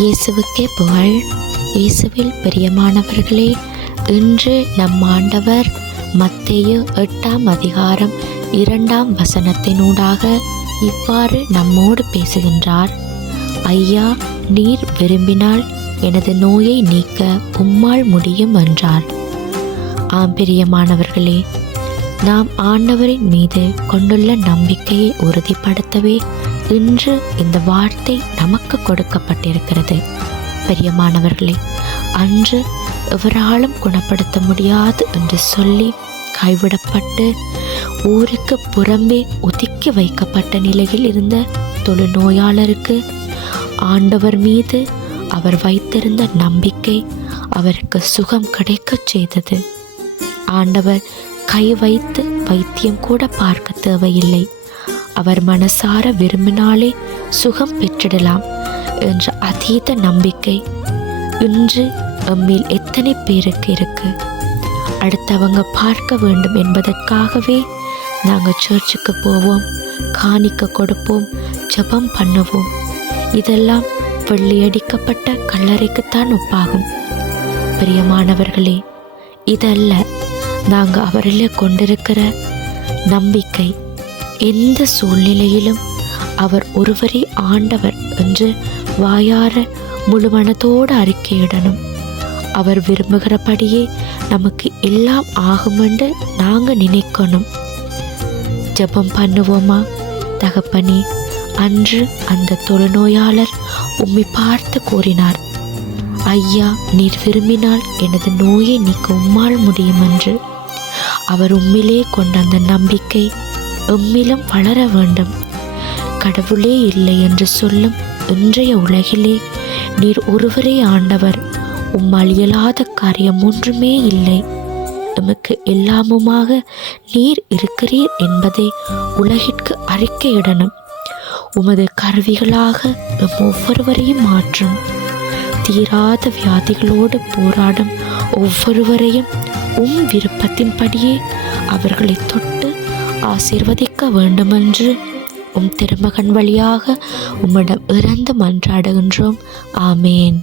இயேசுவுக்கே புகழ். இயேசுவில் பிரியமானவர்களே, இன்று நம் ஆண்டவர் மத்தேயு 8ஆம் அதிகாரம் 2ஆம் வசனத்தினூடாக இவ்வாறு நம்மோடு பேசுகின்றார். ஐயா, நீர் விரும்பினால் எனது நோயை நீக்க உம்மால் முடியும் என்றார். ஆம் பிரியமானவர்களே, நாம் ஆண்டவரின் மீது கொண்டுள்ள நம்பிக்கையை உறுதிப்படுத்தவே இன்று இந்த வார்த்தை நமக்கு கொடுக்கப்பட்டிருக்கிறது. பிரியமானவர்களே, அன்று எவராலும் குணப்படுத்த முடியாது என்று சொல்லி கைவிடப்பட்டு ஊருக்கு புறம்பே ஒதுக்கி வைக்கப்பட்ட நிலையில் இருந்த தொழுநோயாளருக்கு ஆண்டவர் மீது அவர் வைத்திருந்த நம்பிக்கை அவருக்கு சுகம் கிடைக்கச் செய்தது. ஆண்டவர் கை வைத்து வைத்தியம் கூட பார்க்க தேவையில்லை. அவர் மனசார விரும்பினாலே சுகம் பெற்றிடலாம் என்ற அதீத நம்பிக்கை இன்று எம்மில் எத்தனை பேருக்கு இருக்கு? அடுத்தவங்க பார்க்க வேண்டும் என்பதற்காகவே நாங்கள் சர்ச்சுக்கு போவோம், காணிக்க கொடுப்போம், ஜெபம் பண்ணுவோம். இதெல்லாம் வெள்ளியடிக்கப்பட்ட கல்லறைக்குத்தான் ஒப்பாகும். பிரியமானவர்களே, இதல்ல நாங்கள் அவரில் கொண்டிருக்கிற நம்பிக்கை. எந்த சூழ்நிலையிலும் அவர் ஒருவரே ஆண்டவர் என்று வாயார முழு மனத்தோடு அறிக்கையிடணும். அவர் விரும்புகிறபடியே நமக்கு எல்லாம் ஆகும் என்று நாங்கள் நினைக்கணும். ஜெபம் பண்ணுவோமா? தகப்பனே, அன்று அந்த தொழுநோயாளர் உம்மை பார்த்து கூறினார், ஐயா, நீர் விரும்பினால் எனது நோயை நீக்க உம்மால் முடியும் என்று. அவர் உம்மிலே கொண்ட அந்த நம்பிக்கை எம்மிலும் வளர வேண்டும். கடவுளே இல்லை என்று சொல்லும் இன்றைய உலகிலே நீர் ஒருவரே ஆண்டவர். உம்மால் இயலாத காரியம் ஒன்றுமே இல்லை. எமக்கு எல்லாமுமாக நீர் இருக்கிறீர் என்பதை உலகிற்கு அறிக்கையிடணும். உமது கருவிகளாக எம் ஒவ்வொருவரையும் மாற்றும். தீராத வியாதிகளோடு போராடும் ஒவ்வொருவரையும் விருப்பத்தின்படியே அவர்களை தொட்டு ஆசீர்வதிக்க வேண்டுமென்று திருமகன் வழியாக உம்மிடம் இறந்து மன்றாடுகின்றோம். ஆமேன்.